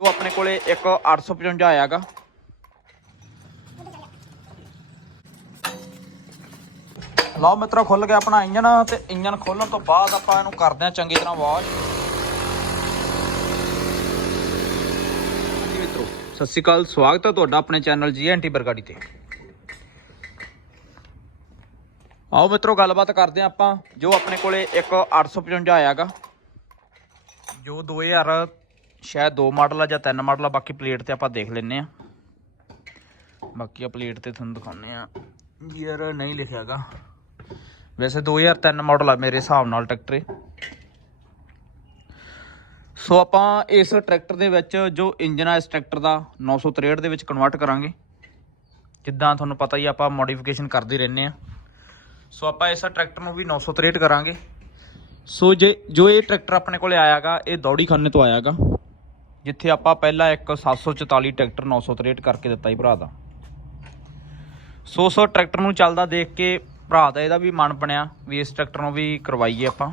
ਉਹ ਆਪਣੇ ਕੋਲੇ ਇੱਕ 855 ਆਇਆਗਾ। ਲਓ ਮਿੱਤਰੋ ਖੁੱਲ ਗਿਆ ਆਪਣਾ ਇੰਜਨ ਤੇ ਇੰਜਨ ਖੋਲਣ ਤੋਂ ਬਾਅਦ ਆਪਾਂ ਇਹਨੂੰ ਕਰਦੇ ਹਾਂ ਚੰਗੀ ਤਰ੍ਹਾਂ ਵਾਸ਼। ਮਿੱਤਰੋ, ਸਤਿ ਸ਼੍ਰੀ ਅਕਾਲ, ਸਵਾਗਤ ਹੈ ਤੁਹਾਡਾ ਆਪਣੇ ਚੈਨਲ ਜੀ ਐਂਟੀ ਬਰਗਾੜੀ ਤੇ। ਆਓ ਮਿੱਤਰੋ, ਗੱਲਬਾਤ ਕਰਦੇ ਹਾਂ ਆਪਾਂ, ਜੋ ਆਪਣੇ ਕੋਲੇ ਇੱਕ 855 ਆਇਆਗਾ। ਜੋ 2000 ਸ਼ਾਇਦ ਦੋ ਮਾਡਲ ਆ ਜਾਂ ਤਿੰਨ ਮਾਡਲ ਆ, ਬਾਕੀ ਪਲੇਟ ਤੇ ਆਪਾਂ ਦੇਖ ਲੈਨੇ ਆ। ਬਾਕੀ ਆ ਪਲੇਟ ਤੇ ਤੁਹਾਨੂੰ ਦਿਖਾਉਂਦੇ ਆ। ਯਾਰ ਨਹੀਂ ਲਿਖਿਆਗਾ। ਵੈਸੇ 2003 ਮਾਡਲ ਆ ਮੇਰੇ ਹਿਸਾਬ ਨਾਲ ਟਰੈਕਟਰ ਇਹ। ਸੋ ਆਪਾਂ ਇਸ ਟਰੈਕਟਰ ਦੇ ਵਿੱਚ ਜੋ ਇੰਜਨ ਆ, ਇਸ ਟਰੈਕਟਰ ਦਾ 963 ਦੇ ਵਿੱਚ ਕਨਵਰਟ ਕਰਾਂਗੇ। ਜਿੱਦਾਂ ਤੁਹਾਨੂੰ ਪਤਾ ਹੀ ਆਪਾਂ ਮੋਡੀਫਿਕੇਸ਼ਨ ਕਰਦੇ ਰਹਿੰਦੇ ਆ। ਸੋ ਆਪਾਂ ਇਸ ਟਰੈਕਟਰ ਨੂੰ ਵੀ 963 ਕਰਾਂਗੇ। ਸੋ ਜੇ, ਜੋ ਇਹ ਟਰੈਕਟਰ ਆਪਣੇ ਕੋਲੇ ਆਇਆਗਾ, ਇਹ ਦੌੜੀ ਖਾਨੇ ਤੋਂ ਆਇਆਗਾ। ਜਿੱਥੇ ਆਪਾਂ ਪਹਿਲਾਂ ਇੱਕ 744 ਟਰੈਕਟਰ 963 ਕਰਕੇ ਦਿੱਤਾ ਸੀ ਭਰਾ ਦਾ। ਸੋ ਸੋ ਟਰੈਕਟਰ ਨੂੰ ਚੱਲਦਾ ਦੇਖ ਕੇ ਭਰਾ ਦਾ ਇਹਦਾ ਵੀ ਮਨ ਬਣਿਆ ਵੀ ਇਸ ਟਰੈਕਟਰ ਨੂੰ ਵੀ ਕਰਵਾਈਏ ਆਪਾਂ।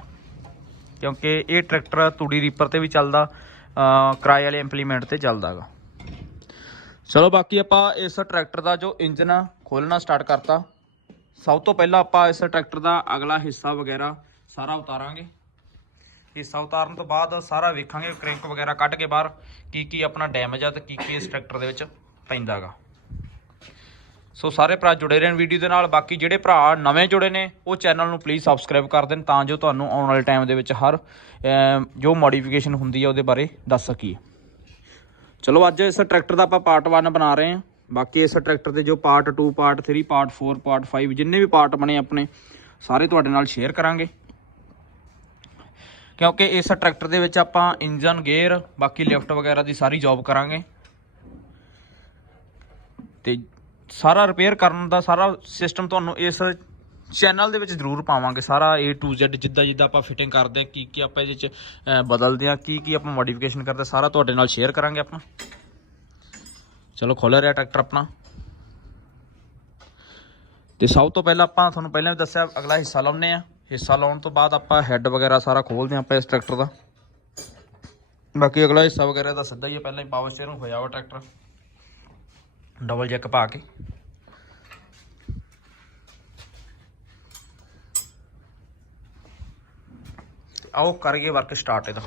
ਕਿਉਂਕਿ ਇਹ ਟਰੈਕਟਰ ਤੂੜੀ ਰੀਪਰ ਤੇ ਵੀ ਚੱਲਦਾ ਕਿਰਾਏ ਵਾਲੇ ਇੰਪਲੀਮੈਂਟ ਤੇ ਚੱਲਦਾਗਾ। ਚਲੋ ਬਾਕੀ ਆਪਾਂ ਇਸ ਟਰੈਕਟਰ ਦਾ ਜੋ ਇੰਜਨ ਆ ਖੋਲਣਾ ਸਟਾਰਟ ਕਰਤਾ। ਸਭ ਤੋਂ ਪਹਿਲਾਂ ਆਪਾਂ ਇਸ ਟਰੈਕਟਰ ਦਾ ਅਗਲਾ ਹਿੱਸਾ ਵਗੈਰਾ ਸਾਰਾ ਉਤਾਰਾਂਗੇ। ਹਿੱਸਾ ਉਤਾਰਨ ਤੋਂ ਬਾਅਦ ਸਾਰਾ ਵੇਖਾਂਗੇ, ਕ੍ਰੈਂਕ ਵਗੈਰਾ ਕੱਢ ਕੇ ਬਾਹਰ ਕੀ ਕੀ ਆਪਣਾ ਡੈਮੇਜ ਆ ਤੇ ਕੀ ਕੀ ਇਸ ਟਰੈਕਟਰ ਦੇ ਵਿੱਚ ਪੈਂਦਾਗਾ। ਸੋ ਸਾਰੇ ਭਰਾ ਜੁੜੇ ਰਹਿਣ ਵੀਡੀਓ ਦੇ ਨਾਲ। ਬਾਕੀ ਜਿਹੜੇ ਭਰਾ ਨਵੇਂ ਜੁੜੇ ਨੇ, ਉਹ ਚੈਨਲ ਨੂੰ ਪਲੀਜ਼ ਸਬਸਕ੍ਰਾਈਬ ਕਰ ਦੇਣ ਤਾਂ ਜੋ ਤੁਹਾਨੂੰ ਆਉਣ ਵਾਲੇ ਟਾਈਮ ਦੇ ਵਿੱਚ ਹਰ ਜੋ ਮੋਡੀਫਿਕੇਸ਼ਨ ਹੁੰਦੀ ਹੈ ਉਹਦੇ ਬਾਰੇ ਦੱਸ ਸਕੀਏ। ਚਲੋ ਅੱਜ ਇਸ ਟਰੈਕਟਰ ਦਾ ਆਪਾਂ ਪਾਰਟ 1 ਬਣਾ ਰਹੇ ਹਾਂ। ਬਾਕੀ ਇਸ ਟਰੈਕਟਰ ਦੇ ਜੋ ਪਾਰਟ 2 ਪਾਰਟ 3 ਪਾਰਟ 4 ਪਾਰਟ 5 ਜਿੰਨੇ ਵੀ ਪਾਰਟ ਬਣੇ ਆਪਣੇ, ਸਾਰੇ ਤੁਹਾਡੇ ਨਾਲ ਸ਼ੇਅਰ ਕਰਾਂਗੇ। ਕਿਉਂਕਿ ਇਸ ਟਰੈਕਟਰ ਦੇ ਵਿੱਚ ਆਪਾਂ ਇੰਜਨ ਗੇਅਰ ਬਾਕੀ ਲਿਫਟ ਵਗੈਰਾ ਦੀ ਸਾਰੀ ਜੌਬ ਕਰਾਂਗੇ। ਤੇ ਸਾਰਾ ਰਿਪੇਅਰ ਕਰਨ ਦਾ ਸਾਰਾ ਸਿਸਟਮ ਤੁਹਾਨੂੰ ਇਸ ਚੈਨਲ ਦੇ ਵਿੱਚ ਜ਼ਰੂਰ ਪਾਵਾਂਗੇ। ਸਾਰਾ A to Z ਜਿੱਦਾਂ ਜਿੱਦਾਂ ਆਪਾਂ ਫਿਟਿੰਗ ਕਰਦੇ ਆ ਕੀ ਕੀ ਆਪਾਂ ਇਹਦੇ ਚ ਬਦਲਦੇ ਆ ਕੀ ਕੀ ਆਪਾਂ ਮੋਡੀਫਿਕੇਸ਼ਨ ਕਰਦੇ ਆ, ਸਾਰਾ ਤੁਹਾਡੇ ਨਾਲ ਸ਼ੇਅਰ ਕਰਾਂਗੇ ਆਪਾਂ। ਚਲੋ ਖੋਲ ਰਿਹਾ ਟਰੈਕਟਰ ਆਪਣਾ। ਤੇ ਸਭ ਤੋਂ ਪਹਿਲਾਂ ਆਪਾਂ ਤੁਹਾਨੂੰ ਪਹਿਲਾਂ ਵੀ ਦੱਸਿਆ ਅਗਲਾ ਹਿੱਸਾ ਲਾਉਨੇ ਆ ਹਿੱਸਾ ਲਾਉਣ ਤੋਂ ਬਾਅਦ ਆਪਾਂ ਹੈੱਡ ਵਗੈਰਾ ਸਾਰਾ ਖੋਲਦੇ ਆ ਆਪਾਂ ਇਸ ਟਰੈਕਟਰ ਦਾ। ਬਾਕੀ ਅਗਲਾ ਹਿੱਸਾ ਵਗੈਰਾ ਦਾ ਸਿੱਧਾ ਹੀ ਆ, ਪਹਿਲਾਂ ਹੀ ਪਾਵਰ ਸਟੀਅਰਿੰਗ ਹੋਇਆ ਵਾ ਟਰੈਕਟਰ ਡਬਲ ਜੈਕ ਪਾ ਕੇ। ਆਓ ਕਰਕੇ ਵਰਕ ਸਟਾਰਟ ਇਹਦਾ।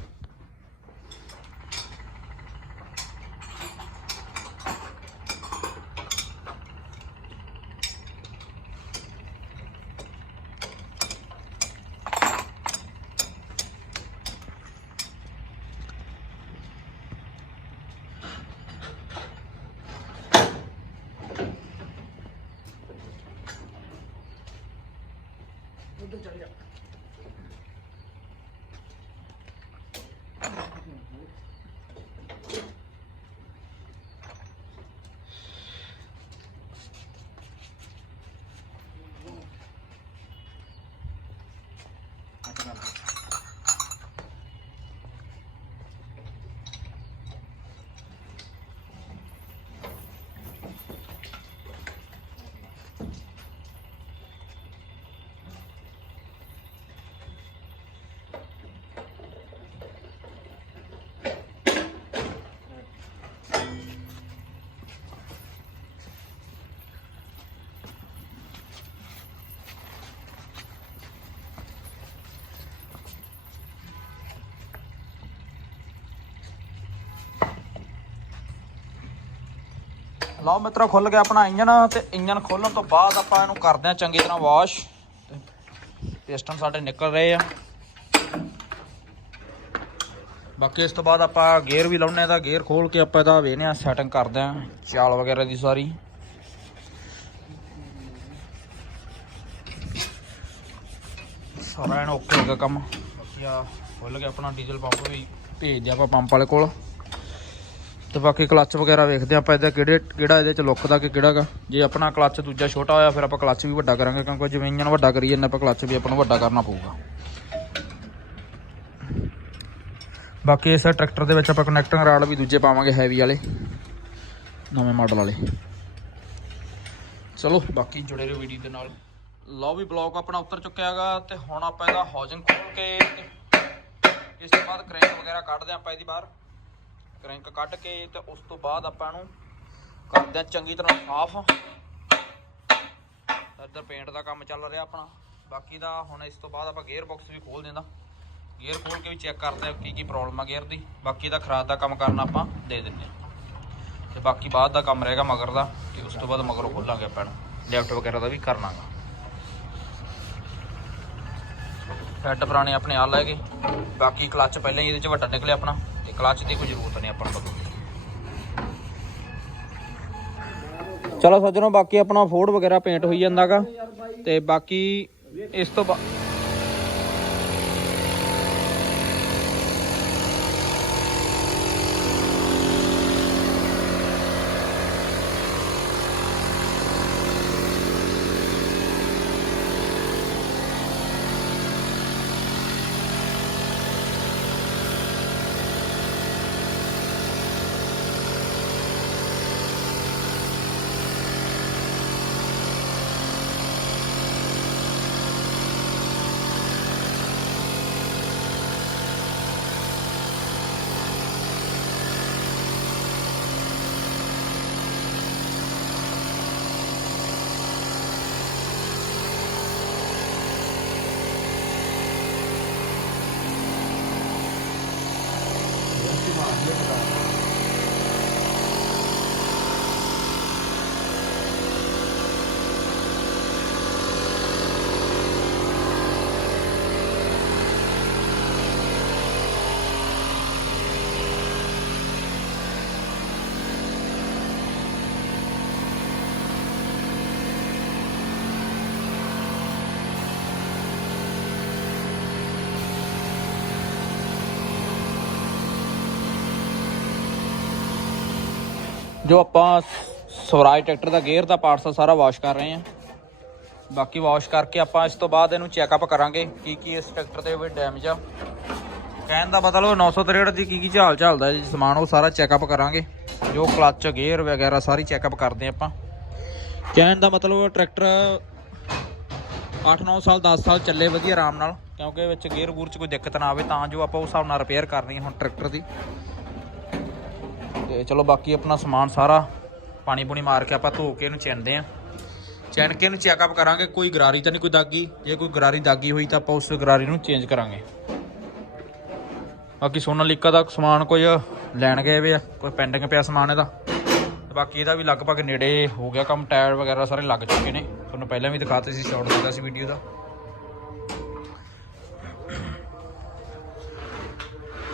ਲਓ ਮਿੱਤਰੋ ਖੁੱਲ ਗਿਆ ਆਪਣਾ ਇੰਜਨ ਤੇ ਇੰਜਨ ਖੋਲਣ ਤੋਂ ਬਾਅਦ ਆਪਾਂ ਇਹਨੂੰ ਕਰਦੇ ਆ ਚੰਗੀ ਤਰ੍ਹਾਂ ਵਾਸ਼। ਪਿਸਟਨ ਸਾਡੇ ਨਿਕਲ ਰਹੇ ਆ। ਬਾਕੀ ਇਸ ਤੋਂ ਬਾਅਦ ਆਪਾਂ ਗੇਅਰ ਵੀ ਲਾਉਣੇ ਦਾ ਗੇਅਰ ਖੋਲ ਕੇ ਆਪਾਂ ਇਹਦਾ ਵੇਖਨੇ ਆ ਸੈਟਿੰਗ ਕਰਦੇ ਆ ਚਾਲ ਵਗੈਰਾ ਦੀ ਸਾਰੀ। ਸਾਰਾ ਇਹਨੂੰ ਓਕੇ ਲੱਗਾ ਕੰਮ। ਬਾਕੀ ਆ ਖੁੱਲ ਗਿਆ ਆਪਣਾ, ਡੀਜ਼ਲ ਪੰਪ ਵੀ ਭੇਜ ਦਿਆ ਆਪਾਂ ਪੰਪ ਵਾਲੇ ਕੋਲ। ਤੇ ਬਾਕੀ ਕਲੱਚ ਵਗੈਰਾ ਵੇਖਦੇ ਆਪਾਂ ਇਹਦਾ ਕਿਹੜੇ, ਕਿਹੜਾ ਇਹਦੇ ਚ ਲੁੱਕ ਦਾ ਕਿ ਕਿਹੜਾ ਗਾ। ਜੇ ਆਪਣਾ ਕਲੱਚ ਦੂਜਾ ਛੋਟਾ ਹੋਇਆ, ਫਿਰ ਆਪਾਂ ਕਲੱਚ ਵੀ ਵੱਡਾ ਕਰਾਂਗੇ, ਕਿਉਂਕਿ ਜਿਵੇਂ ਇੰਜਨ ਵੱਡਾ ਕਰੀਏ ਇਹਨਾਂ ਆਪਾਂ ਕਲੱਚ ਵੀ ਆਪਾਂ ਨੂੰ ਵੱਡਾ ਕਰਨਾ ਪਊਗਾ। ਬਾਕੀ ਇਸ ਟਰੈਕਟਰ ਦੇ ਵਿੱਚ ਆਪਾਂ ਕਨੈਕਟਿੰਗ ਰਾਡ ਵੀ ਦੂਜੇ ਪਾਵਾਂਗੇ ਹੈਵੀ ਵਾਲੇ, ਨਵੇਂ ਮਾਡਲ ਵਾਲੇ। ਚਲੋ, ਬਾਕੀ ਜੁੜੇ ਰਹੋ ਵੀਡੀਓ ਦੇ ਨਾਲ। ਲਓ ਵੀ ਬਲੌਕ ਆਪਣਾ ਉੱਤਰ ਚੁੱਕਿਆ ਹੈਗਾ, ਤੇ ਹੁਣ ਆਪਾਂ ਇਹਦਾ ਹੌਜਿੰਗ ਖੋਲ ਕੇ, ਤੇ ਇਸ ਤੋਂ ਬਾਅਦ ਕ੍ਰੈਂਕ ਵਗੈਰਾ ਕੱਢਦੇ ਆਪਾਂ ਇਹਦੀ ਬਾਹਰ। ਕ੍ਰੈਂਕ ਕੱਢ ਕੇ ਤੇ ਉਸ ਤੋਂ ਬਾਅਦ ਆਪਾਂ ਇਹਨੂੰ ਕਰਦੇ ਆ ਚੰਗੀ ਤਰ੍ਹਾਂ ਸਾਫ਼। ਇੱਧਰ ਪੇਂਟ ਦਾ ਕੰਮ ਚੱਲ ਰਿਹਾ ਆਪਣਾ। ਬਾਕੀ ਦਾ ਹੁਣ ਇਸ ਤੋਂ ਬਾਅਦ ਆਪਾਂ ਗੇਅਰ ਬਾਕਸ ਵੀ ਖੋਲ ਦਿੰਦਾ। ਗੇਅਰ ਖੋਲ ਕੇ ਵੀ ਚੈੱਕ ਕਰਦੇ ਆ ਕੀ ਕੀ ਪ੍ਰੋਬਲਮ ਆ ਗੇਅਰ ਦੀ। ਬਾਕੀ ਦਾ ਖਰਾਦ ਦਾ ਕੰਮ ਕਰਨਾ ਆਪਾਂ ਦੇ ਦਿੰਦੇ ਆ ਤੇ ਬਾਕੀ ਬਾਅਦ ਦਾ ਕੰਮ ਰਹੇਗਾ ਮਗਰ ਦਾ ਤੇ ਉਸ ਤੋਂ ਬਾਅਦ ਮਗਰੋਂ ਖੋਲਾਂਗੇ ਆਪਾਂ ਇਹਨੂੰ। ਲੈਫਟ ਵਗੈਰਾ ਦਾ ਵੀ ਕਰਨਾਗਾ। ਹੈਡ ਪੁਰਾਣੇ ਆਪਣੇ ਆ ਲੈ ਗਏ। ਬਾਕੀ ਕਲੱਚ ਪਹਿਲਾਂ ਹੀ ਇਹਦੇ ਚ ਵੱਡਾ ਨਿਕਲਿਆ ਆਪਣਾ। ਤੇ ਕਲੱਚ ਦੀ ਕੋਈ ਜ਼ਰੂਰਤ ਨਹੀਂ ਆਪਾਂ ਨੂੰ ਚਲੋ ਸੱਜਣੋ, ਬਾਕੀ ਆਪਣਾ ਫੋਰਡ ਵਗੈਰਾ ਪੇਂਟ ਹੋਈ ਜਾਂਦਾਗਾ ਤੇ ਬਾਕੀ ਇਸ ਤੋਂ ਬਾਅਦ ਜੋ ਆਪਾਂ ਸਵਰਾਜ ਟਰੈਕਟਰ ਦਾ ਗੇਅਰ ਦਾ ਪਾਰਟਸ ਆ ਸਾਰਾ ਵਾਸ਼ ਕਰ ਰਹੇ ਹਾਂ। ਬਾਕੀ ਵਾਸ਼ ਕਰਕੇ ਆਪਾਂ ਇਸ ਤੋਂ ਬਾਅਦ ਇਹਨੂੰ ਚੈੱਕਅਪ ਕਰਾਂਗੇ ਕੀ ਕੀ ਇਸ ਟਰੈਕਟਰ ਦੇ ਵਿੱਚ ਡੈਮੇਜ ਆ। ਕਹਿਣ ਦਾ ਮਤਲਬ 963 ਦੀ ਕੀ ਕੀ ਝਾਲ ਝਾਲਦਾ ਜੀ ਸਮਾਨ ਉਹ ਸਾਰਾ ਚੈੱਕਅਪ ਕਰਾਂਗੇ। ਜੋ ਕਲੱਚ ਗੇਅਰ ਵਗੈਰਾ ਸਾਰੀ ਚੈੱਕਅਪ ਕਰਦੇ ਆਪਾਂ। ਕਹਿਣ ਦਾ ਮਤਲਬ ਟਰੈਕਟਰ 8-9 ਸਾਲ 10 ਸਾਲ ਚੱਲੇ ਵਧੀਆ ਆਰਾਮ ਨਾਲ, ਕਿਉਂਕਿ ਵਿੱਚ ਗੇਅਰ ਗੂਰ ਚ ਕੋਈ ਦਿੱਕਤ ਨਾ ਆਵੇ, ਤਾਂ ਜੋ ਆਪਾਂ ਉਸ ਹਿਸਾਬ ਨਾਲ ਰਿਪੇਅਰ ਕਰਨੀ ਹੈ ਹੁਣ ਟਰੈਕਟਰ ਦੀ। ਤੇ ਚਲੋ ਬਾਕੀ ਆਪਣਾ ਸਮਾਨ ਸਾਰਾ ਪਾਣੀ ਪੂਣੀ ਮਾਰ ਕੇ ਆਪਾਂ ਧੋ ਕੇ ਇਹਨੂੰ ਚਿੰਦੇ ਆ। ਚਿਣ ਕੇ ਇਹਨੂੰ ਚੈੱਕਅਪ ਕਰਾਂਗੇ, ਕੋਈ ਗਰਾਰੀ ਤਾਂ ਨਹੀਂ ਕੋਈ ਦਾਗੀ। ਜੇ ਕੋਈ ਗਰਾਰੀ ਦਾਗੀ ਹੋਈ ਤਾਂ ਆਪਾਂ ਉਸ ਗਰਾਰੀ ਨੂੰ ਚੇਂਜ ਕਰਾਂਗੇ। ਬਾਕੀ ਸੋਨਾਲੀਕਾ ਦਾ ਸਮਾਨ ਕੁਝ ਲੈਣ ਗਏ ਵੇ ਆ, ਕੋਈ ਪੈਂਡਿੰਗ ਪਿਆ ਸਮਾਨ ਇਹਦਾ। ਤੇ ਬਾਕੀ ਇਹਦਾ ਵੀ ਲਗਭਗ ਨੇੜੇ ਹੋ ਗਿਆ ਕੰਮ, ਟਾਇਰ ਵਗੈਰਾ ਸਾਰੇ ਲੱਗ ਚੁੱਕੇ ਨੇ। ਤੁਹਾਨੂੰ ਪਹਿਲਾਂ ਵੀ ਦਿਖਾਤੇ ਸੀ ਸ਼ਾਰਟ ਦਿੱਤਾ ਸੀ ਵੀਡੀਓ ਦਾ।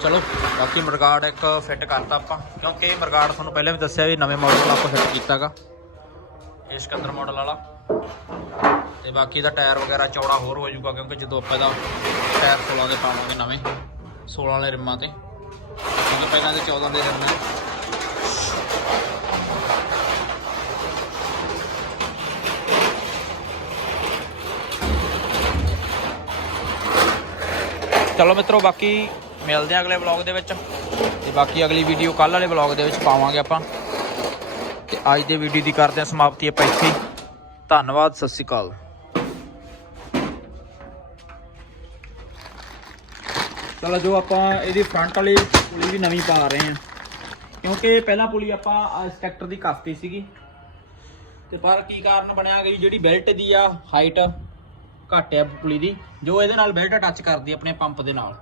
ਚਲੋ, ਬਾਕੀ ਮਰਗਾੜ ਇੱਕ ਫਿੱਟ ਕਰਤਾ ਆਪਾਂ। ਕਿਉਂਕਿ ਇਹ ਮਰਗਾੜ ਤੁਹਾਨੂੰ ਪਹਿਲਾਂ ਵੀ ਦੱਸਿਆ ਵੀ ਨਵੇਂ ਮਾਡਲ ਆਪਾਂ ਫਿੱਟ ਕੀਤਾਗਾ। ਇਹ ਸਿਕੰਦਰ ਮਾਡਲ ਵਾਲਾ। ਤੇ ਬਾਕੀ ਦਾ ਟਾਇਰ ਵਗੈਰਾ ਚੌੜਾ ਹੋਰ ਹੋ ਜਾਊਗਾ, ਕਿਉਂਕਿ ਜਦੋਂ ਆਪਾਂ ਇਹਦਾ ਟਾਇਰ 16 ਦੇ ਪਾਵਾਂਗੇ ਨਵੇਂ 16 ਵਾਲੇ ਰਿਮਾਂ ਤੇ। ਕਿਉਂਕਿ ਪਹਿਲਾਂ ਦੇ 14 ਦੇ ਰਿਮ ਨੇ। ਚਲੋ ਮਿੱਤਰੋ, ਬਾਕੀ ਮਿਲਦੇ ਆ ਅਗਲੇ ਵਲੌਗ ਦੇ ਵਿੱਚ ਤੇ ਬਾਕੀ ਅਗਲੀ ਵੀਡੀਓ ਕੱਲ ਵਾਲੇ ਵਲੌਗ ਦੇ ਵਿੱਚ ਪਾਵਾਂਗੇ ਆਪਾਂ। ਤੇ ਅੱਜ ਦੇ ਵੀਡੀਓ ਦੀ ਕਰਦੇ ਆ ਸਮਾਪਤੀ ਆਪਾਂ ਇੱਥੇ ਧੰਨਵਾਦ, ਸਤਿ ਸ਼੍ਰੀ ਅਕਾਲ। ਚਲੋ ਜੋ ਆਪਾਂ ਇਹਦੀ ਫਰੰਟ ਵਾਲੀ ਪੁਲੀ ਵੀ ਨਵੀਂ ਪਾ ਰਹੇ ਹਾਂ। ਕਿਉਂਕਿ ਪਹਿਲਾਂ ਪੁਲੀ ਆਪਾਂ ਇਸ ਟਰੈਕਟਰ ਦੀ ਕੱਸਤੀ ਸੀਗੀ। ਤੇ ਪਰ ਕੀ ਕਾਰਨ ਬਣਿਆ ਗਈ ਜਿਹੜੀ ਬੈਲਟ ਦੀ ਆ ਹਾਈਟ ਘੱਟ ਆ ਪੁਲੀ ਦੀ, ਜੋ ਇਹਦੇ ਨਾਲ ਬੈਲਟ ਟੱਚ ਕਰਦੀ ਆਪਣੇ ਪੰਪ ਦੇ ਨਾਲ।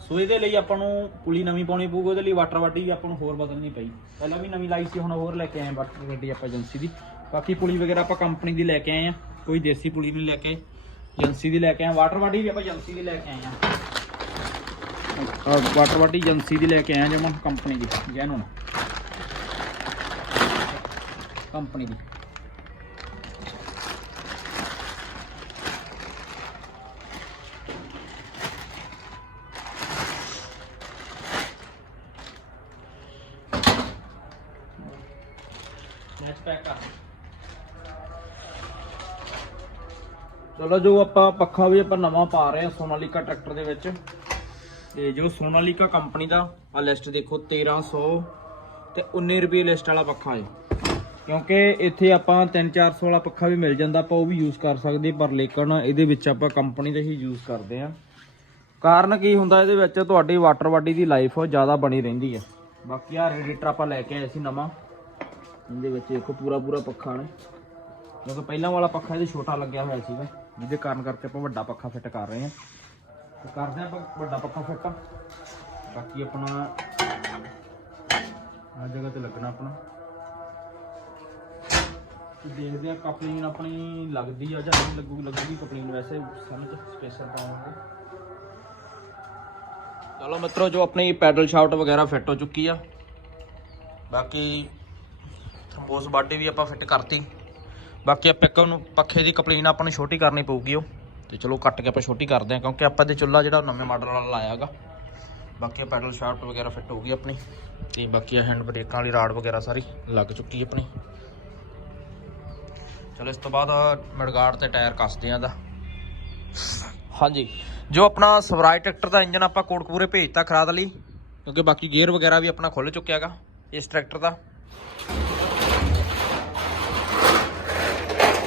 ਸੋ ਇਹਦੇ ਲਈ ਆਪਾਂ ਨੂੰ ਪੁਲੀ ਨਵੀਂ ਪਾਉਣੀ ਪਊਗੀ, ਉਹਦੇ ਲਈ ਵਾਟਰ ਵਾਟੀ ਵੀ ਆਪਾਂ ਨੂੰ ਹੋਰ ਬਦਲਣੀ ਪਈ। ਪਹਿਲਾਂ ਵੀ ਨਵੀਂ ਲਾਈ ਸੀ, ਹੁਣ ਹੋਰ ਲੈ ਕੇ ਆਏ ਵਾਟਰ ਵਾਟੀ ਆਪਾਂ ਏਜੰਸੀ ਦੀ। ਬਾਕੀ ਪੁਲੀ ਵਗੈਰਾ ਆਪਾਂ ਕੰਪਨੀ ਦੀ ਲੈ ਕੇ ਆਏ ਆ, ਕੋਈ ਦੇਸੀ ਪੁਲੀ ਨਹੀਂ ਲੈ ਕੇ ਏਜੰਸੀ ਦੀ ਲੈ ਕੇ ਆਏ। ਵਾਟਰ ਵਾਟੀ ਵੀ ਆਪਾਂ ਏਜੰਸੀ ਦੀ ਲੈ ਕੇ ਆਏ ਆ। ਵਾਟਰ ਵਾਟੀ ਏਜੰਸੀ ਦੀ ਲੈ ਕੇ ਆਏ ਆ ਜਮਾ ਕੰਪਨੀ ਦੀ, ਜੈਨੂਨ। ਕੰਪਨੀ ਦੀ। ਚਲੋ ਜੋ ਆਪਾਂ ਪੱਖਾ ਵੀ ਆਪਾਂ ਨਵਾਂ ਪਾ ਰਹੇ ਹਾਂ ਸੋਨਾਲੀਕਾ ਟਰੈਕਟਰ ਦੇ ਵਿੱਚ। ਤੇ ਜੋ ਸੋਨਾਲੀਕਾ ਕੰਪਨੀ ਦਾ ਆ ਲਿਸਟ ਦੇਖੋ 1300 ਤੇ 19 ਰੁਪਏ ਲਿਸਟ ਵਾਲਾ ਪੱਖਾ ਹੈ। ਕਿਉਂਕਿ ਇੱਥੇ ਆਪਾਂ 3-400 ਵਾਲਾ ਪੱਖਾ ਵੀ ਮਿਲ ਜਾਂਦਾ, ਆਪਾਂ ਉਹ ਵੀ ਯੂਜ਼ ਕਰ ਸਕਦੇ ਪਰ ਲੇਕਿਨ ਇਹਦੇ ਵਿੱਚ ਆਪਾਂ ਕੰਪਨੀ ਦਾ ਹੀ ਯੂਜ਼ ਕਰਦੇ ਆ ਕਾਰਨ ਕੀ ਹੁੰਦਾ ਇਹਦੇ ਵਿੱਚ? ਤੁਹਾਡੀ ਵਾਟਰ ਬਾਡੀ ਦੀ ਲਾਈਫ ਜ਼ਿਆਦਾ ਬਣੀ ਰਹਿੰਦੀ ਹੈ। ਬਾਕੀ ਆ ਰੇਡੀਏਟਰ ਆਪਾਂ ਲੈ ਕੇ ਆਏ ਸੀ ਨਵਾਂ। ਇਹਦੇ ਵਿੱਚ ਦੇਖੋ ਪੂਰਾ ਪੂਰਾ ਪੱਖਾ ਨੇ। ਕਿਉਂਕਿ ਪਹਿਲਾਂ ਵਾਲਾ ਪੱਖਾ ਇਹਦੇ ਛੋਟਾ ਲੱਗਿਆ ਹੋਇਆ ਸੀਗਾ। ਜਿਹਦੇ ਕਾਰਨ ਕਰਕੇ ਆਪਾਂ ਵੱਡਾ ਪੱਖਾ ਫਿੱਟ ਕਰ ਰਹੇ ਹਾਂ। ਤੇ ਕਰਦੇ ਹਾਂ ਆਪਾਂ ਵੱਡਾ ਪੱਖਾ ਫਿੱਟ ਬਾਕੀ ਆਪਣਾ ਆ ਜਗ੍ਹਾ ਤੇ ਲੱਗਣਾ ਆਪਣਾ। ਤੇ ਦੇਖਦੇ ਆ ਕਪਲਿੰਗ ਆਪਣੀ ਲੱਗਦੀ ਆ ਜਾਂ ਨਹੀਂ ਲੱਗੂਗੀ ਲੱਗੂਗੀ ਕਪਲਿੰਗ ਵੈਸੇ ਸਮਝ ਸਪੈਸ਼ਲ ਪਾਵਾਂਗੇ ਚਲੋ ਮਿੱਤਰੋ, ਜੋ ਆਪਣੀ ਪੈਡਲ ਸ਼ਾਫਟ ਵਗੈਰਾ ਫਿੱਟ ਹੋ ਚੁੱਕੀ ਆ। ਬਾਕੀ ਥੰਬੋਸ ਬਾਡੀ ਵੀ ਆਪਾਂ ਫਿੱਟ ਕਰਤੀ। ਬਾਕੀ ਆਪਾਂ ਇੱਕ ਨੂੰ ਪੱਖੇ ਦੀ ਕਪਲੀਨ ਆਪਾਂ ਨੂੰ ਛੋਟੀ ਕਰਨੀ ਪਊਗੀ ਉਹ। ਤੇ ਚਲੋ ਕੱਟ ਕੇ ਆਪਾਂ ਛੋਟੀ ਕਰਦੇ ਆ ਕਿਉਂਕਿ ਆਪਾਂ ਦੇ ਚੁੱਲਾ ਜਿਹੜਾ ਉਹ ਨਵੇਂ ਮਾਡਲ ਵਾਲਾ ਲਾਇਆ ਹੈਗਾ ਬਾਕੀ ਪੈਡਲ ਸ਼ਾਫਟ ਵਗੈਰਾ ਫਿੱਟ ਹੋ ਗਈ ਆਪਣੀ। ਤੇ ਬਾਕੀ ਆ ਹੈਂਡ ਬ੍ਰੇਕਾਂ ਵਾਲੀ ਰਾਡ ਵਗੈਰਾ ਸਾਰੀ ਲੱਗ ਚੁੱਕੀ ਆਪਣੀ। ਚਲੋ ਇਸ ਤੋਂ ਬਾਅਦ ਮੜਗਾੜ ਤੇ ਟਾਇਰ ਕੱਸਦੇ ਆ ਦਾ ਹਾਂਜੀ। ਜੋ ਆਪਣਾ ਸਵਰਾਜ ਟਰੈਕਟਰ ਦਾ ਇੰਜਨ ਆਪਾਂ ਕੋਟਕਪੂਰੇ ਭੇਜਤਾ ਖਰਾਦ ਲਈ, ਕਿਉਂਕਿ ਬਾਕੀ ਗੇਅਰ ਵਗੈਰਾ ਵੀ ਆਪਣਾ ਖੁੱਲ ਚੁੱਕਿਆ ਹੈਗਾ ਇਸ ਟਰੈਕਟਰ ਦਾ।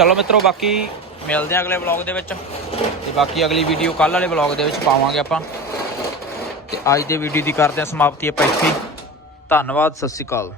ਚਲੋ ਮਿੱਤਰੋ, ਬਾਕੀ ਮਿਲਦੇ ਆ ਅਗਲੇ ਵਲੌਗ ਦੇ ਵਿੱਚ ਤੇ ਬਾਕੀ ਅਗਲੀ ਵੀਡੀਓ ਕੱਲ ਵਾਲੇ ਵਲੌਗ ਦੇ ਵਿੱਚ ਪਾਵਾਂਗੇ ਆਪਾਂ। ਤੇ ਅੱਜ ਦੇ ਵੀਡੀਓ ਦੀ ਕਰਦੇ ਆ ਸਮਾਪਤੀ ਆਪਾਂ ਇੱਥੇ ਧੰਨਵਾਦ, ਸਤਿ ਸ਼੍ਰੀ ਅਕਾਲ।